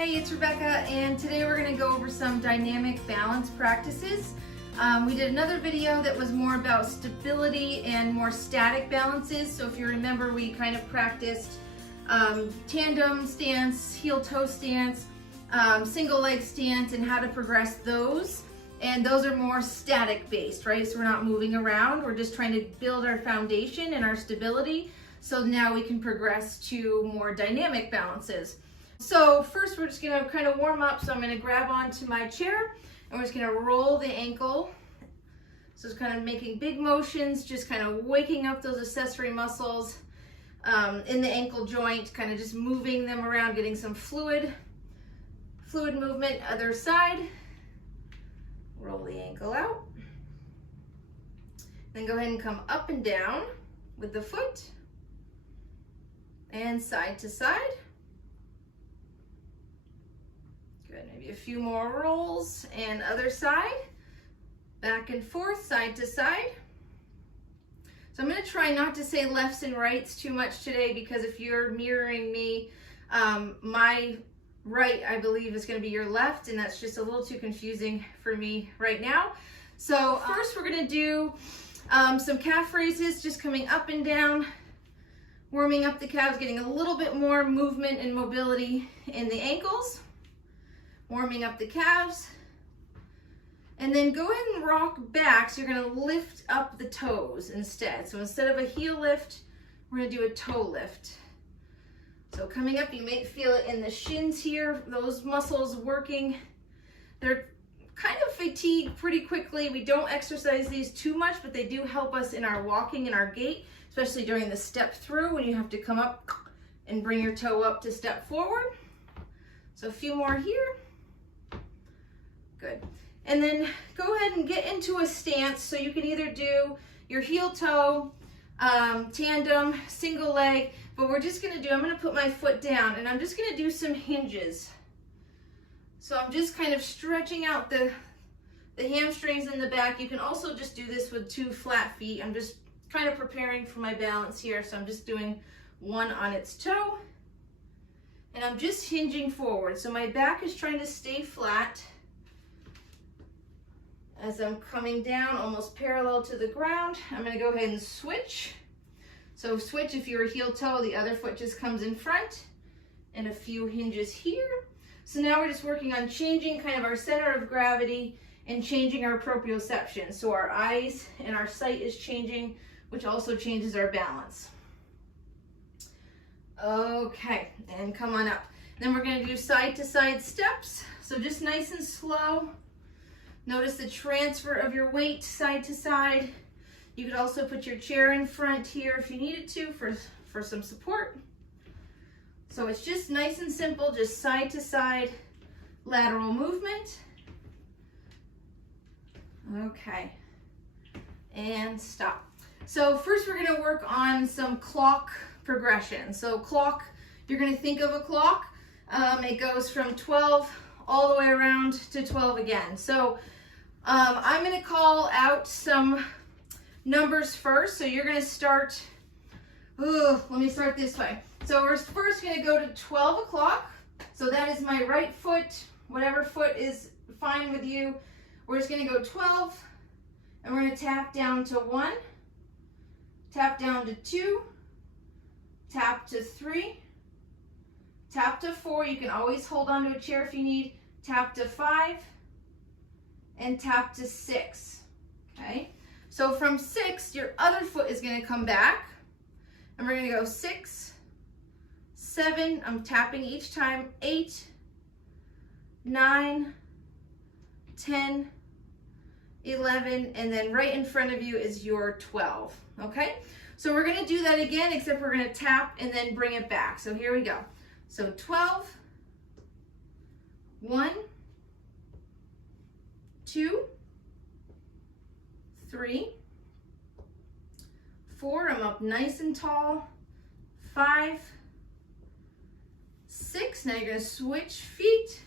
Hey, it's Rebecca, and today we're going to go over some dynamic balance practices. We did another video that was more about stability and more static balances. So if you remember, we kind of practiced tandem stance, heel-toe stance, single leg stance, and how to progress those. And those are more static based, right? So we're not moving around. We're just trying to build our foundation and our stability. So now we can progress to more dynamic balances. So first we're just gonna kind of warm up. So I'm gonna grab onto my chair and we're just gonna roll the ankle. So it's kind of making big motions, just kind of waking up those accessory muscles in the ankle joint, kind of just moving them around, getting some fluid movement. Other side, roll the ankle out. Then go ahead and come up and down with the foot and side to side. Good, maybe a few more rolls, and other side, back and forth, side to side. So I'm going to try not to say lefts and rights too much today, because if you're mirroring me, my right, I believe, is going to be your left, and that's just a little too confusing for me right now. So first we're going to do some calf raises, just coming up and down, warming up the calves, getting a little bit more movement and mobility in the ankles. Warming up the calves, and then go ahead and rock back. So you're going to lift up the toes instead. So instead of a heel lift, we're going to do a toe lift. So coming up, you may feel it in the shins here, those muscles working. They're kind of fatigued pretty quickly. We don't exercise these too much, but they do help us in our walking and our gait, especially during the step through when you have to come up and bring your toe up to step forward. So a few more here. Good. And then go ahead and get into a stance. So you can either do your heel toe, tandem, single leg, but we're just going to do, I'm going to put my foot down and I'm just going to do some hinges. So I'm just kind of stretching out the hamstrings in the back. You can also just do this with 2 flat feet. I'm just kind of preparing for my balance here. So I'm just doing one on its toe and I'm just hinging forward. So my back is trying to stay flat as I'm coming down almost parallel to the ground. I'm going to go ahead and switch. So switch, if you're a heel toe, the other foot just comes in front, and a few hinges here. So now we're just working on changing kind of our center of gravity and changing our proprioception. So our eyes and our sight is changing, which also changes our balance. Okay, and come on up. Then we're going to do side to side steps. So just nice and slow. Notice the transfer of your weight side to side. You could also put your chair in front here if you needed to for some support. So it's just nice and simple, just side to side lateral movement. Okay, and stop. So first we're going to work on some clock progression. So clock, you're going to think of a clock. It goes from 12 all the way around to 12 again. So I'm going to call out some numbers first. So you're going to start, let me start this way. So we're first going to go to 12 o'clock. So that is my right foot, whatever foot is fine with you. We're just going to go 12, and we're going to tap down to 1, tap down to 2, tap to 3, tap to 4. You can always hold onto a chair if you need. Tap to 5, and tap to 6. Okay, so from 6, your other foot is going to come back, and we're going to go 6, 7, I'm tapping each time, 8, 9, 10, 11, and then right in front of you is your 12. Okay, so we're going to do that again, except we're going to tap and then bring it back. So here we go. So 12, 1, 2, 3, 4, I'm up nice and tall, 5, 6, now you're going to switch feet,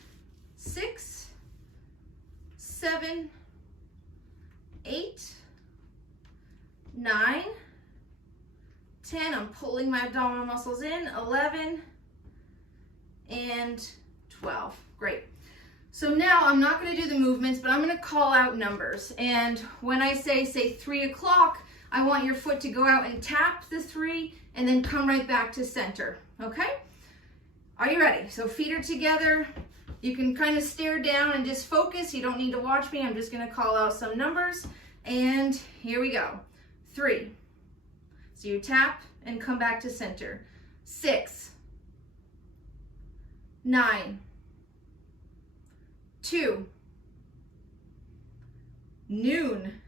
6, 7, 8, 9, 10, I'm pulling my abdominal muscles in, 11, and 12. Great. So now I'm not going to do the movements, but I'm going to call out numbers. And when I say 3 o'clock, I want your foot to go out and tap the 3 and then come right back to center. Okay? Are you ready? So feet are together. You can kind of stare down and just focus. You don't need to watch me. I'm just going to call out some numbers. And here we go. 3. So you tap and come back to center. 6. 9. 2. Noon.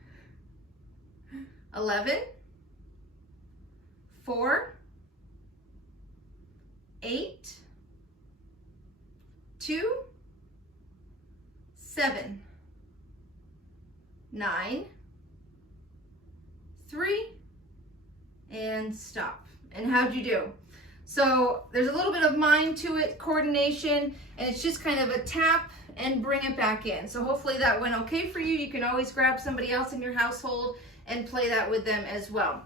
11. 4. 8. 2. 7. 9. 3. And stop. And how'd you do? So there's a little bit of mind to it, coordination, and it's just kind of a tap and bring it back in. So hopefully that went okay for you. You can always grab somebody else in your household and play that with them as well.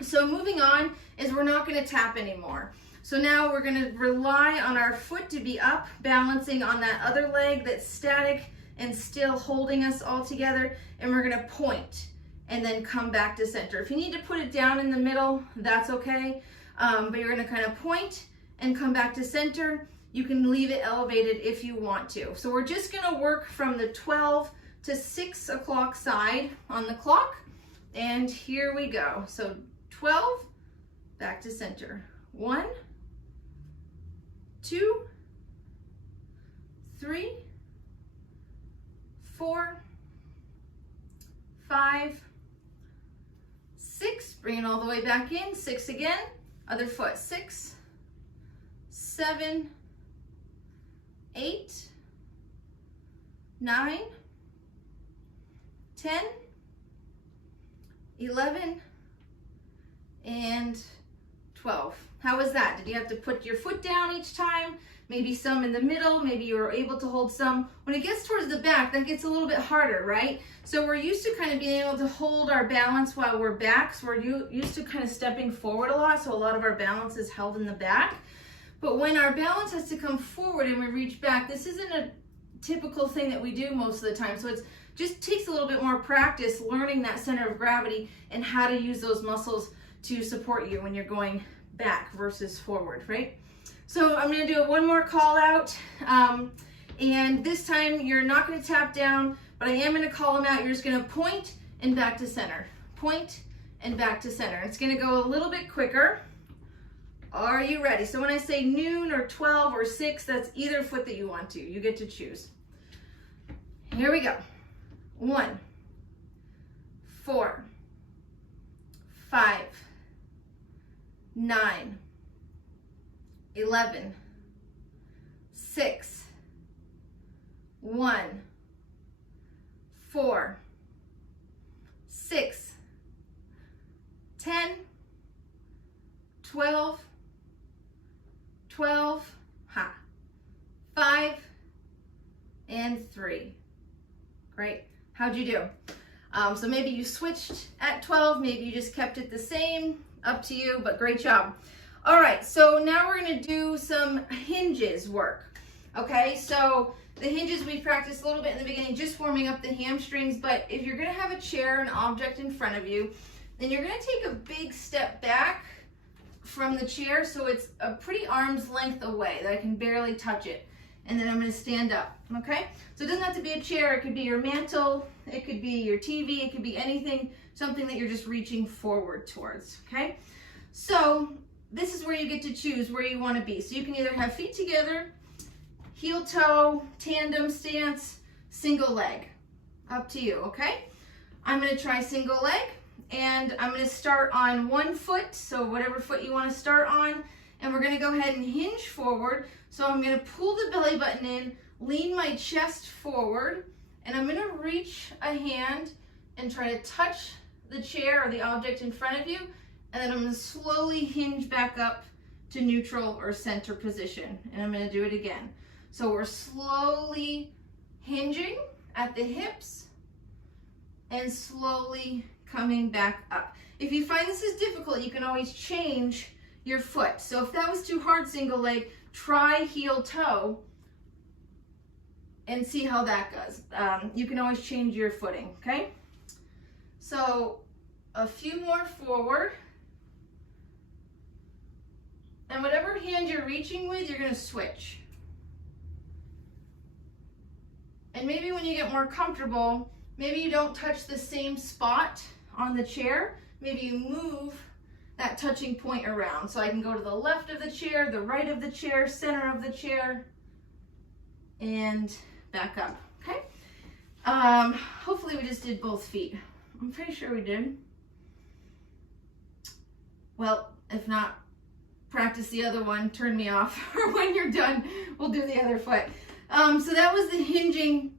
So moving on is we're not going to tap anymore. So now we're going to rely on our foot to be up, balancing on that other leg that's static and still holding us all together, and we're going to point and then come back to center. If you need to put it down in the middle, that's okay, but you're going to kind of point and come back to center. You can leave it elevated if you want to. So we're just going to work from the 12 to 6 o'clock side on the clock, and here we go. So 12, back to center. 1, 2, 3, 4, 5, 6, bring it all the way back in, 6 again, other foot, 6, 7, 8, 9, 10, 11, and 12. How was that? Did you have to put your foot down each time? Maybe some in the middle, maybe you were able to hold some. When it gets towards the back, that gets a little bit harder, right? So we're used to kind of being able to hold our balance while we're back. So we're used to kind of stepping forward a lot. So a lot of our balance is held in the back. But when our balance has to come forward and we reach back, this isn't a typical thing that we do most of the time. So it just takes a little bit more practice learning that center of gravity and how to use those muscles to support you when you're going back versus forward, right? So I'm going to do one more call out, and this time you're not going to tap down, but I am going to call them out. You're just going to point and back to center, point and back to center. It's going to go a little bit quicker. Are you ready? So when I say noon or 12 or 6, that's either foot that you want to. You get to choose. Here we go. 1, 4, 5, 9, 11, 6, 1, 4, 6, 10, 12, 12, 5, and 3. Great. How'd you do? So maybe you switched at 12, maybe you just kept it the same, up to you, but great job. All right, so now we're going to do some hinges work. Okay, so the hinges we practiced a little bit in the beginning, just warming up the hamstrings, but if you're going to have a chair, an object in front of you, then you're going to take a big step back from the chair so it's a pretty arm's length away that I can barely touch it. And then I'm going to stand up, okay? So it doesn't have to be a chair. It could be your mantle. It could be your TV. It could be anything, something that you're just reaching forward towards, okay? So this is where you get to choose where you want to be. So you can either have feet together, heel toe, tandem stance, single leg. Up to you, okay? I'm going to try single leg, and I'm going to start on one foot, so whatever foot you want to start on, and we're going to go ahead and hinge forward. So I'm going to pull the belly button in, lean my chest forward, and I'm going to reach a hand and try to touch the chair or the object in front of you, and then I'm going to slowly hinge back up to neutral or center position, and I'm going to do it again. So we're slowly hinging at the hips and slowly coming back up. If you find this is difficult, you can always change your foot. So if that was too hard single leg, try heel toe and see how that goes. You can always change your footing, okay? So a few more forward. And whatever hand you're reaching with, you're gonna switch. And maybe when you get more comfortable, maybe you don't touch the same spot on the chair. Maybe you move that touching point around. So I can go to the left of the chair, the right of the chair, center of the chair, and back up, okay? Hopefully we just did both feet. I'm pretty sure we did. Well, if not, practice the other one, turn me off, or when you're done, we'll do the other foot. So that was the hinging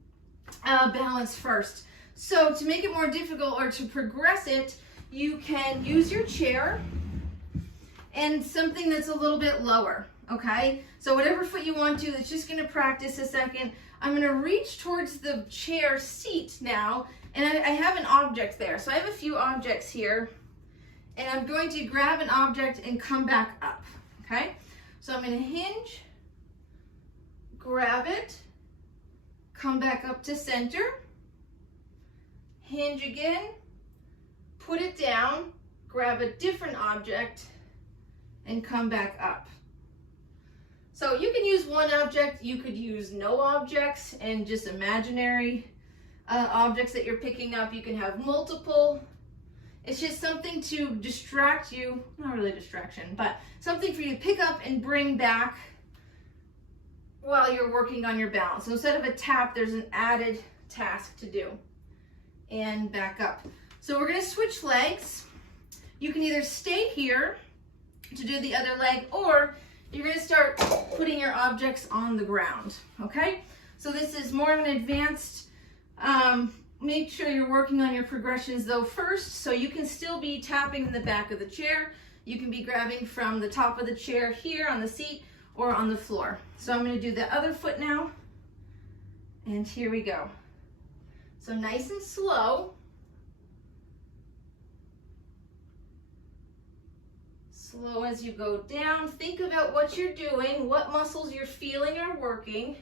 balance first. So to make it more difficult or to progress it, you can use your chair and something that's a little bit lower, okay? So whatever foot you want to, it's just gonna practice a second. I'm gonna reach towards the chair seat now, and I have an object there. So I have a few objects here, and I'm going to grab an object and come back up, okay? So I'm gonna hinge, grab it, come back up to center, hinge again, put it down, grab a different object, and come back up. So you can use one object, you could use no objects and just imaginary objects that you're picking up. You can have multiple. It's just something to distract you, not really distraction, but something for you to pick up and bring back while you're working on your balance. So instead of a tap, there's an added task to do. And back up. So we're gonna switch legs. You can either stay here to do the other leg, or you're gonna start putting your objects on the ground, okay? So this is more of an advanced, make sure you're working on your progressions though first, so you can still be tapping in the back of the chair. You can be grabbing from the top of the chair here on the seat or on the floor. So I'm gonna do the other foot now, and here we go. So nice and slow. Slow as you go down. Think about what you're doing, what muscles you're feeling are working,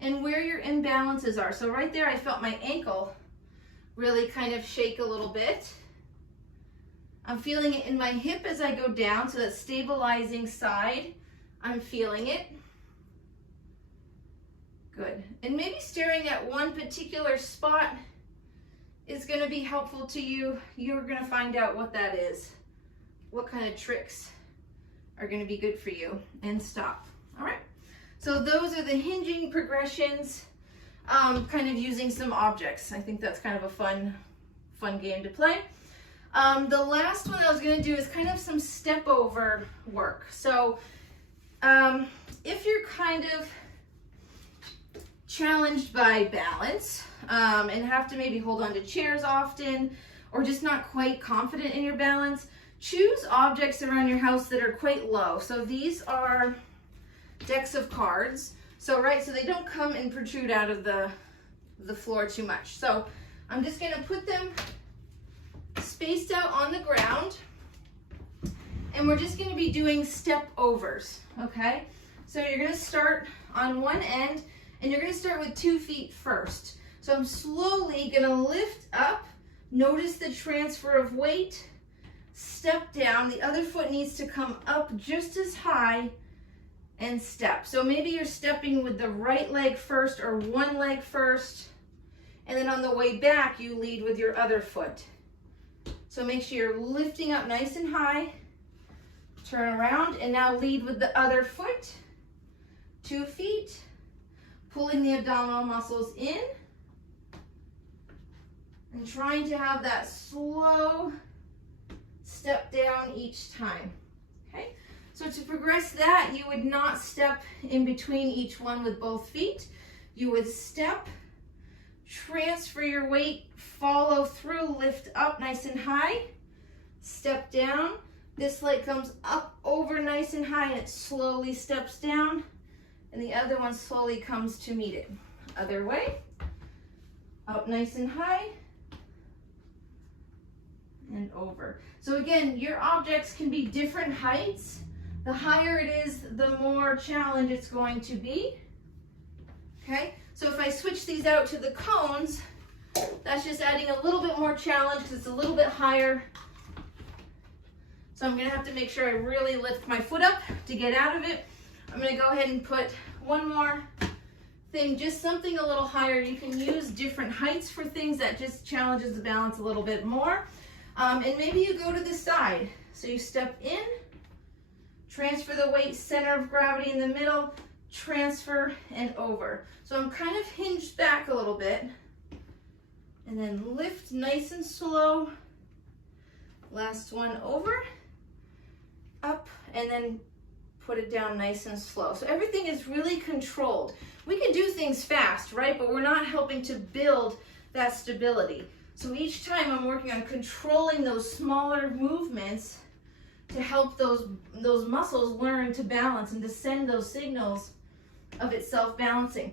and where your imbalances are. So right there, I felt my ankle really kind of shake a little bit. I'm feeling it in my hip as I go down, so that stabilizing side, I'm feeling it. Good. And maybe staring at one particular spot is going to be helpful to you. You're going to find out what that is, what kind of tricks are going to be good for you, and stop. All right. So those are the hinging progressions, kind of using some objects. I think that's kind of a fun game to play. The last one I was going to do is kind of some step over work. So if you're kind of challenged by balance and have to maybe hold on to chairs often, or just not quite confident in your balance, choose objects around your house that are quite low. So these are decks of cards. So so they don't come and protrude out of the floor too much. So I'm just gonna put them spaced out on the ground, and we're just gonna be doing step overs, okay? So you're gonna start on one end, and you're gonna start with 2 feet first. So I'm slowly gonna lift up, notice the transfer of weight, step down, the other foot needs to come up just as high, and step. So maybe you're stepping with the right leg first or one leg first, and then on the way back, you lead with your other foot. So make sure you're lifting up nice and high, turn around, and now lead with the other foot, 2 feet, pulling the abdominal muscles in, and trying to have that slow step down each time, okay? So to progress that, you would not step in between each one with both feet. You would step, transfer your weight, follow through, lift up nice and high, step down. This leg comes up over nice and high, and it slowly steps down, and the other one slowly comes to meet it. Other way, up nice and high, and over. So again, your objects can be different heights. The higher it is, the more challenge it's going to be, okay? So if I switch these out to the cones, that's just adding a little bit more challenge because it's a little bit higher. So I'm gonna have to make sure I really lift my foot up to get out of it. I'm gonna go ahead and put one more thing, just something a little higher. You can use different heights for things that just challenges the balance a little bit more. And maybe you go to the side. So you step in, transfer the weight, center of gravity in the middle, transfer and over. So I'm kind of hinged back a little bit. And then lift nice and slow. Last one over, up, and then put it down nice and slow. So everything is really controlled. We can do things fast, right? But we're not helping to build that stability. So each time I'm working on controlling those smaller movements to help those muscles learn to balance and to send those signals of itself balancing.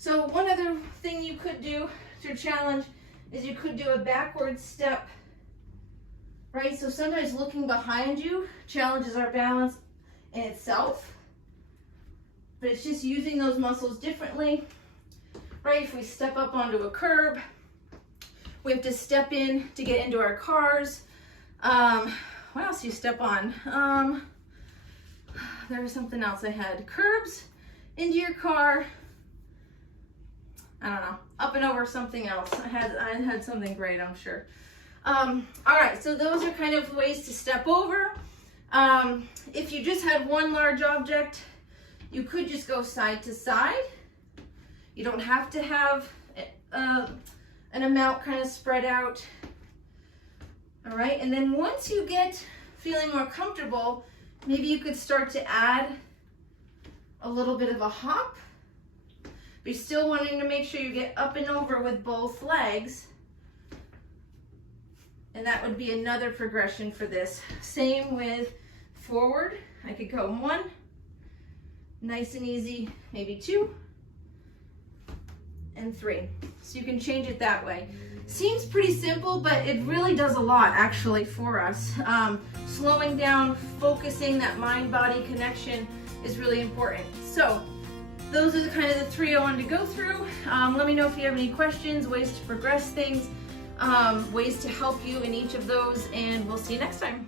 So one other thing you could do to challenge is you could do a backward step, right? So sometimes looking behind you challenges our balance in itself, but it's just using those muscles differently, right? If we step up onto a curb, we have to step in to get into our cars. What else do you step on? There was something else I had. Curbs, into your car. I don't know, up and over something else. I had something great, I'm sure. All right, so those are kind of ways to step over. If you just had one large object, you could just go side to side. You don't have to have an amount kind of spread out. All right, and then once you get feeling more comfortable, maybe you could start to add a little bit of a hop. But you're still wanting to make sure you get up and over with both legs. And that would be another progression for this. Same with forward. I could go 1, nice and easy, maybe 2, and 3. So you can change it that way. Seems pretty simple, but it really does a lot actually for us. Slowing down, focusing, that mind-body connection is really important. So those are the kind of the 3 I wanted to go through. Let me know if you have any questions, ways to progress things, ways to help you in each of those, and we'll see you next time.